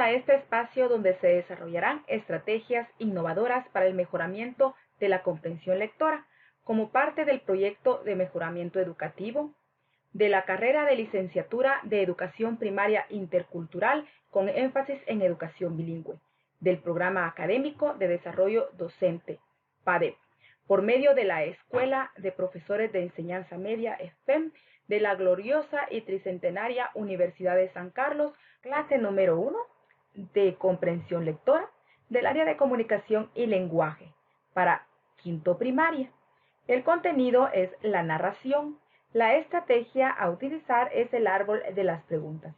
a este espacio donde se desarrollarán estrategias innovadoras para el mejoramiento de la comprensión lectora como parte del proyecto de mejoramiento educativo de la carrera de licenciatura de Educación Primaria Intercultural con énfasis en educación bilingüe, del Programa Académico de Desarrollo Docente, PADEP, por medio de la Escuela de Profesores de Enseñanza Media, EFEM, de la gloriosa y tricentenaria Universidad de San Carlos, clase número 1 de comprensión lectora del área de comunicación y lenguaje para quinto primaria. El contenido es la narración. La estrategia a utilizar es el árbol de las preguntas.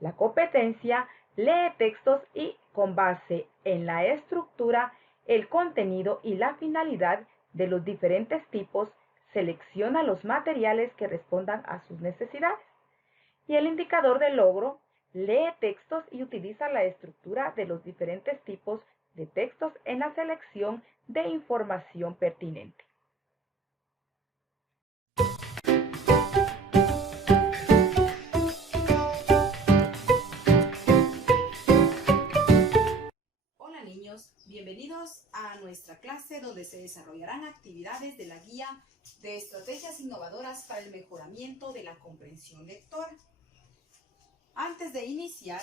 La competencia lee textos y con base en la estructura, el contenido y la finalidad de los diferentes tipos, selecciona los materiales que respondan a sus necesidades. Y el indicador de logro lee textos y utiliza la estructura de los diferentes tipos de textos en la selección de información pertinente. Hola niños, bienvenidos a nuestra clase donde se desarrollarán actividades de la guía de estrategias innovadoras para el mejoramiento de la comprensión lectora. Antes de iniciar,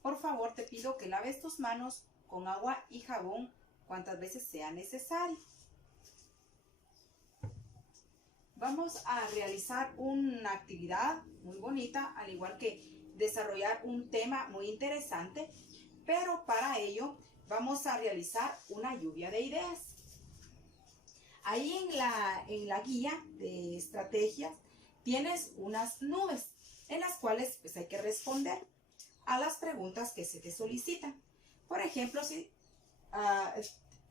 por favor te pido que laves tus manos con agua y jabón cuantas veces sea necesario. Vamos a realizar una actividad muy bonita, al igual que desarrollar un tema muy interesante, pero para ello vamos a realizar una lluvia de ideas. Ahí en la guía de estrategias tienes unas nubes en las cuales pues, hay que responder a las preguntas que se te solicitan. Por ejemplo, si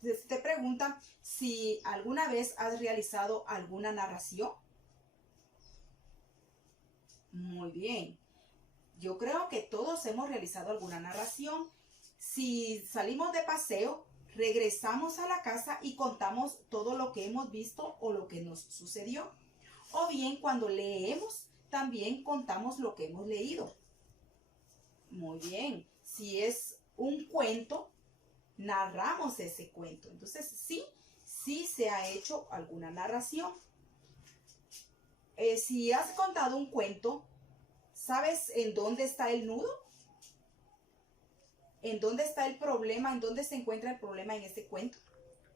te preguntan si alguna vez has realizado alguna narración. Muy bien. Yo creo que todos hemos realizado alguna narración. Si salimos de paseo, regresamos a la casa y contamos todo lo que hemos visto o lo que nos sucedió. O bien cuando leemos, también contamos lo que hemos leído. Muy bien. Si es un cuento, narramos ese cuento. Entonces, sí se ha hecho alguna narración. Si has contado un cuento, ¿sabes en dónde está el nudo? ¿En dónde está el problema? ¿En dónde se encuentra el problema en ese cuento?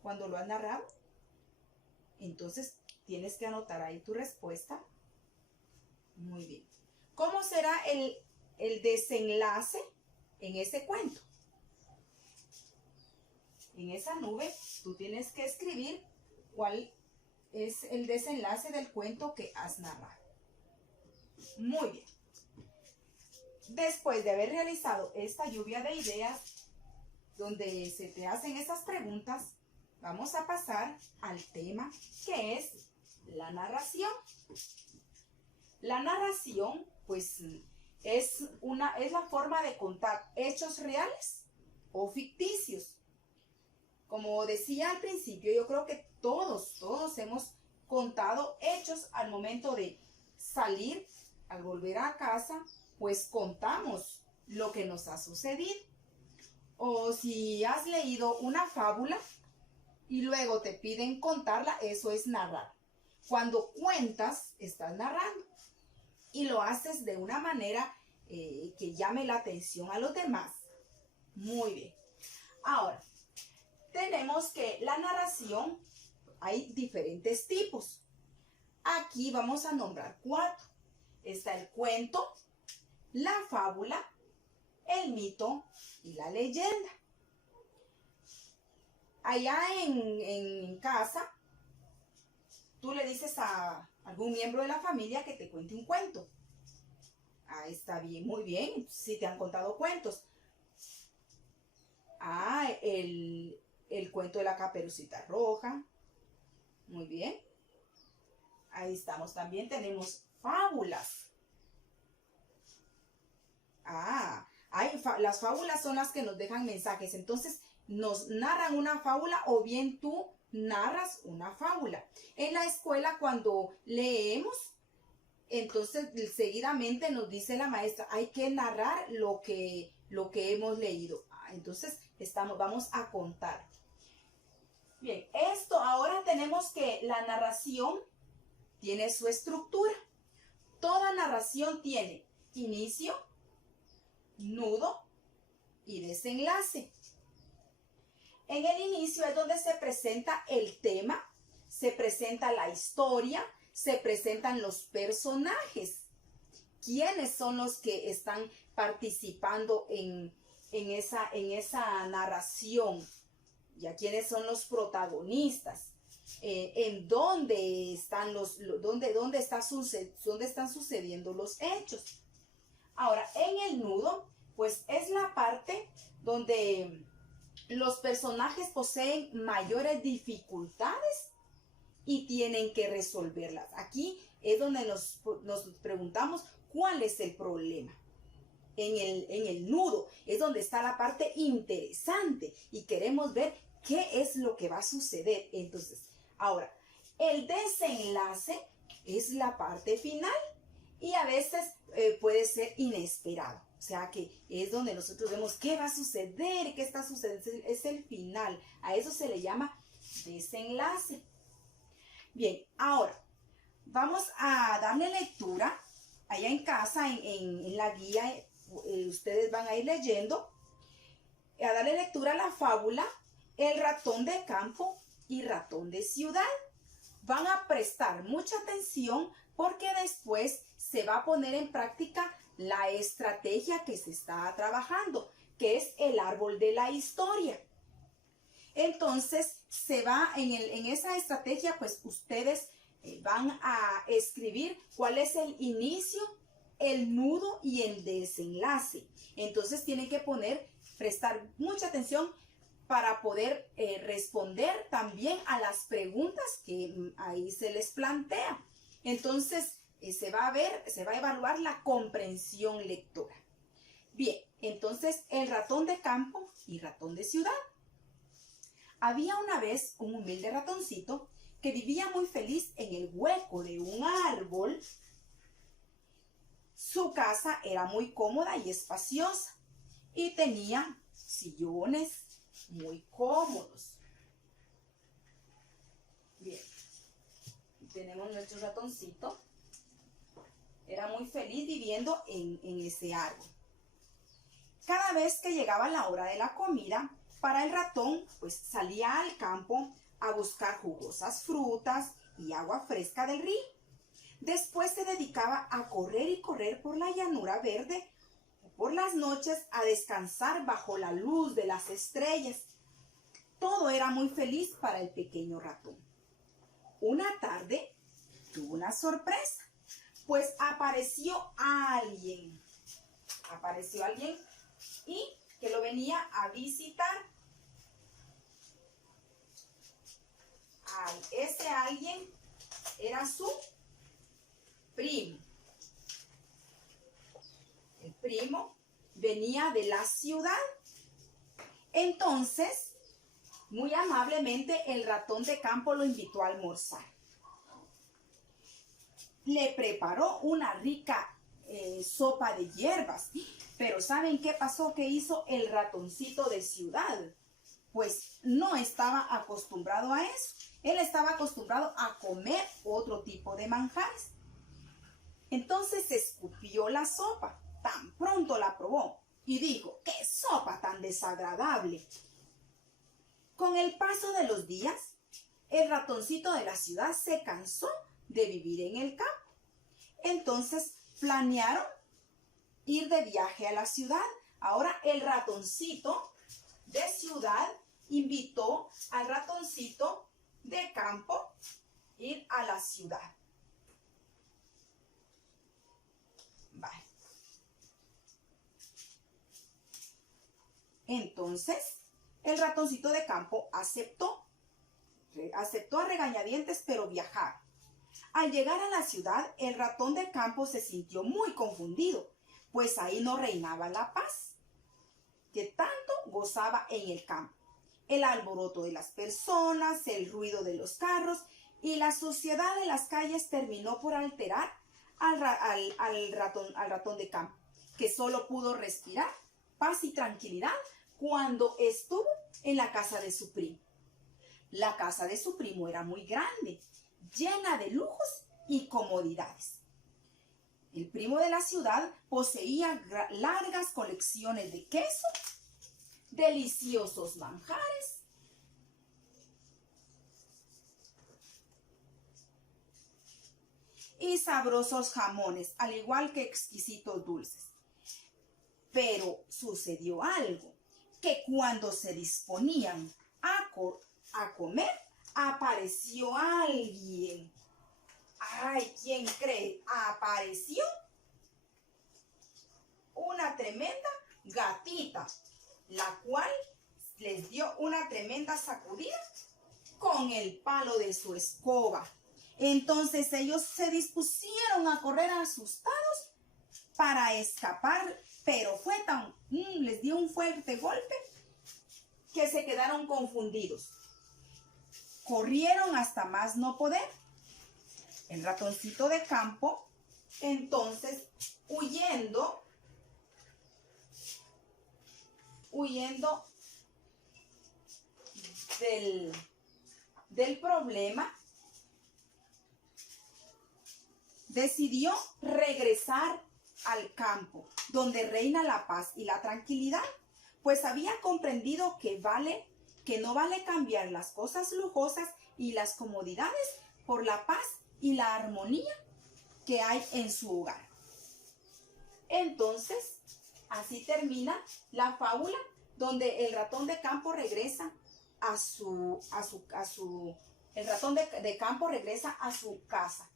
Cuando lo has narrado. Entonces, tienes que anotar ahí tu respuesta. Muy bien. ¿Cómo será el desenlace en ese cuento? En esa nube, tú tienes que escribir cuál es el desenlace del cuento que has narrado. Muy bien. Después de haber realizado esta lluvia de ideas, donde se te hacen esas preguntas, vamos a pasar al tema que es la narración. La narración, pues, es la forma de contar hechos reales o ficticios. Como decía al principio, yo creo que todos hemos contado hechos al momento de salir, al volver a casa, pues contamos lo que nos ha sucedido. O si has leído una fábula y luego te piden contarla, eso es narrar. Cuando cuentas, estás narrando y lo haces de una manera que llame la atención a los demás. Muy bien. Ahora, tenemos que la narración, hay diferentes tipos. Aquí vamos a nombrar 4. Está el cuento, la fábula, el mito y la leyenda. Allá en casa, tú le dices a algún miembro de la familia que te cuente un cuento. Ah, está bien, muy bien, si te han contado cuentos. Ah, el cuento de la Caperucita Roja. Muy bien. Ahí estamos. También tenemos fábulas. Ah, las fábulas son las que nos dejan mensajes. Entonces, nos narran una fábula o bien tú narras una fábula. En la escuela, cuando leemos, entonces seguidamente nos dice la maestra, hay que narrar lo que lo que hemos leído. Entonces, vamos a contar. Bien, ahora tenemos que la narración tiene su estructura. Toda narración tiene inicio, nudo y desenlace. En el inicio es donde se presenta el tema, se presenta la historia, se presentan los personajes. ¿Quiénes son los que están participando en esa narración? ¿Ya quiénes son los protagonistas? ¿En dónde están dónde están sucediendo los hechos? Ahora, en el nudo, pues es la parte donde los personajes poseen mayores dificultades y tienen que resolverlas. Aquí es donde nos preguntamos cuál es el problema. En el nudo es donde está la parte interesante y queremos ver qué es lo que va a suceder. Entonces, ahora, el desenlace es la parte final y a veces puede ser inesperado. O sea que es donde nosotros vemos qué va a suceder, qué está sucediendo. Es el final. A eso se le llama desenlace. Bien, ahora vamos a darle lectura allá en casa, en la guía. Ustedes van a ir leyendo, a darle lectura a la fábula El ratón de campo y ratón de ciudad. Van a prestar mucha atención porque después se va a poner en práctica la estrategia que se está trabajando, que es el árbol de la historia. Entonces, en esa estrategia, pues ustedes van a escribir cuál es el inicio, el nudo y el desenlace. Entonces tienen que prestar mucha atención para poder responder también a las preguntas que ahí se les plantea. Entonces se va a evaluar la comprensión lectora. Bien, entonces el ratón de campo y ratón de ciudad. Había una vez un humilde ratoncito que vivía muy feliz en el hueco de un árbol. Su casa era muy cómoda y espaciosa y tenía sillones muy cómodos. Bien, tenemos nuestro ratoncito. Era muy feliz viviendo en ese árbol. Cada vez que llegaba la hora de la comida, para el ratón, pues salía al campo a buscar jugosas frutas y agua fresca del río. Después se dedicaba a correr y correr por la llanura verde o por las noches a descansar bajo la luz de las estrellas. Todo era muy feliz para el pequeño ratón. Una tarde tuvo una sorpresa, pues apareció alguien y que lo venía a visitar. Ese alguien era su primo. El primo venía de la ciudad. Entonces, muy amablemente, el ratón de campo lo invitó a almorzar. Le preparó una rica sopa de hierbas. Pero ¿saben qué pasó? ¿Qué hizo el ratoncito de ciudad? Pues no estaba acostumbrado a eso. Él estaba acostumbrado a comer otro tipo de manjares. Entonces escupió la sopa, tan pronto la probó y dijo: ¡qué sopa tan desagradable! Con el paso de los días, el ratoncito de la ciudad se cansó de vivir en el campo. Entonces planearon ir de viaje a la ciudad. Ahora el ratoncito de ciudad invitó al ratoncito de campo a ir a la ciudad. Vale. Entonces, el ratoncito de campo aceptó a regañadientes, pero viajar. Al llegar a la ciudad, el ratón de campo se sintió muy confundido, pues ahí no reinaba la paz que tanto gozaba en el campo. El alboroto de las personas, el ruido de los carros y la suciedad de las calles terminó por alterar al ratón de campo, que solo pudo respirar paz y tranquilidad cuando estuvo en la casa de su primo. La casa de su primo era muy grande, llena de lujos y comodidades. El primo de la ciudad poseía largas colecciones de queso, deliciosos manjares y sabrosos jamones, al igual que exquisitos dulces. Pero sucedió algo, que cuando se disponían a comer, apareció alguien. Ay, ¿quién cree? Apareció una tremenda gatita, la cual les dio una tremenda sacudida con el palo de su escoba. Entonces ellos se dispusieron a correr asustados para escapar, pero les dio un fuerte golpe que se quedaron confundidos. Corrieron hasta más no poder. El ratoncito de campo, entonces, huyendo del problema, decidió regresar al campo, donde reina la paz y la tranquilidad, pues había comprendido que no vale cambiar las cosas lujosas y las comodidades por la paz y la armonía que hay en su hogar. Entonces, así termina la fábula, donde el ratón de campo regresa el ratón de campo regresa a su casa.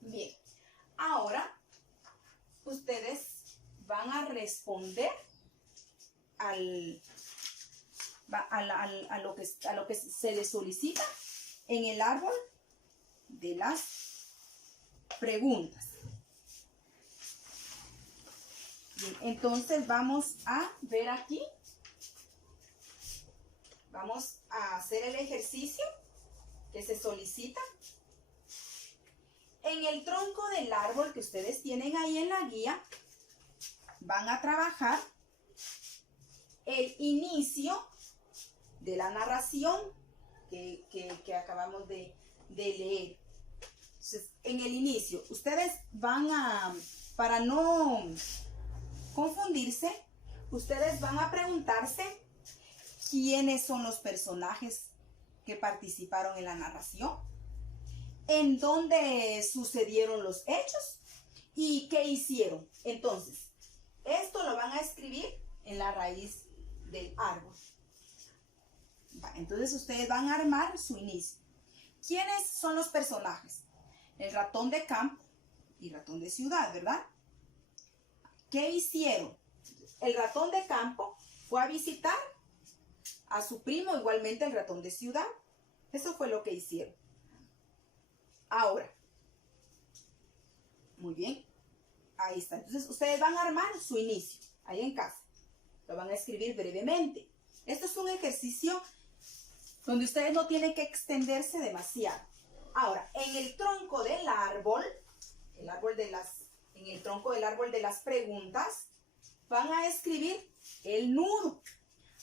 Bien, ahora ustedes van a responder a lo que se les solicita en el árbol de las preguntas. Bien, entonces vamos a ver aquí. Vamos a hacer el ejercicio que se solicita. En el tronco del árbol que ustedes tienen ahí en la guía, van a trabajar el inicio de la narración que acabamos de leer. Entonces, en el inicio, ustedes para no confundirse, ustedes van a preguntarse quiénes son los personajes que participaron en la narración, en dónde sucedieron los hechos y qué hicieron. Entonces, esto lo van a escribir en la raíz del árbol. Entonces, ustedes van a armar su inicio. ¿Quiénes son los personajes? El ratón de campo y ratón de ciudad, ¿verdad? ¿Qué hicieron? El ratón de campo fue a visitar a su primo, igualmente el ratón de ciudad. Eso fue lo que hicieron. Ahora, muy bien, ahí está. Entonces, ustedes van a armar su inicio, ahí en casa. Lo van a escribir brevemente. Esto es un ejercicio donde ustedes no tienen que extenderse demasiado. Ahora, en el tronco del árbol, en el tronco del árbol de las preguntas, van a escribir el nudo.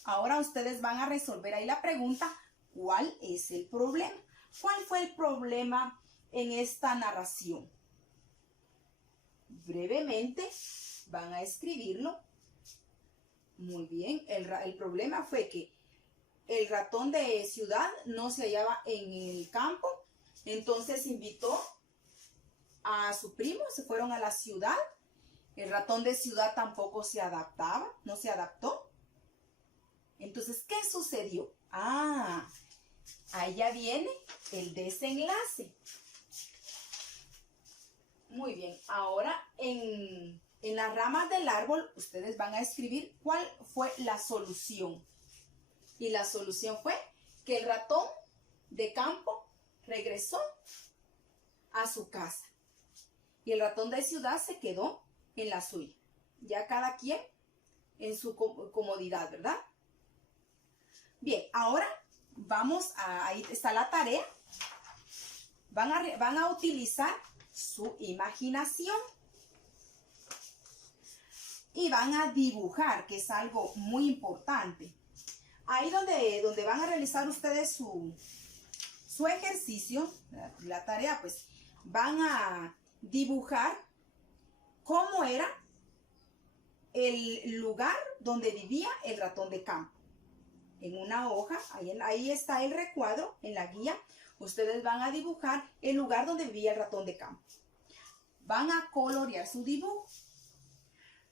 Ahora ustedes van a resolver ahí la pregunta, ¿cuál es el problema? ¿Cuál fue el problema en esta narración? Brevemente van a escribirlo. Muy bien, el problema fue que el ratón de ciudad no se hallaba en el campo, entonces invitó a su primo, se fueron a la ciudad. El ratón de ciudad tampoco se adaptaba, no se adaptó. Entonces, ¿qué sucedió? Ahí ya viene el desenlace. Muy bien, ahora en las ramas del árbol ustedes van a escribir cuál fue la solución. Y la solución fue que el ratón de campo regresó a su casa. Y el ratón de ciudad se quedó en la suya. Ya cada quien en su comodidad, ¿verdad? Bien, ahora ahí está la tarea. Van a utilizar su imaginación. y van a dibujar, que es algo muy importante. Ahí donde van a realizar ustedes su ejercicio, la tarea, pues van a dibujar cómo era el lugar donde vivía el ratón de campo. En una hoja, ahí está el recuadro, en la guía, ustedes van a dibujar el lugar donde vivía el ratón de campo. Van a colorear su dibujo.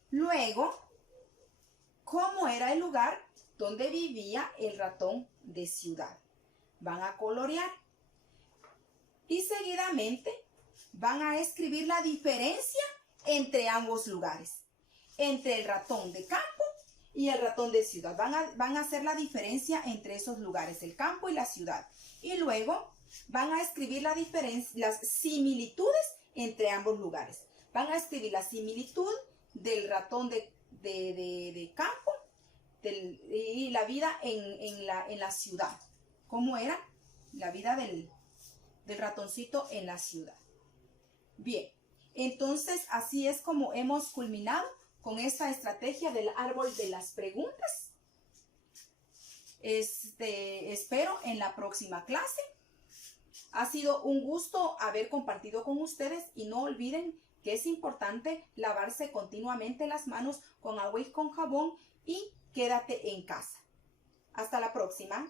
Luego, ¿cómo era el lugar donde vivía el ratón de ciudad? Van a colorear. Y seguidamente van a escribir la diferencia entre ambos lugares. Entre el ratón de campo y el ratón de ciudad. Van a hacer la diferencia entre esos lugares, el campo y la ciudad. Y luego van a escribir las similitudes entre ambos lugares. Van a escribir la similitud del ratón de campo y la vida en la ciudad. ¿Cómo era la vida del ratoncito en la ciudad? Bien, entonces así es como hemos culminado con esta estrategia del árbol de las preguntas. Espero en la próxima clase. Ha sido un gusto haber compartido con ustedes y no olviden que es importante lavarse continuamente las manos con agua y con jabón y quédate en casa. Hasta la próxima.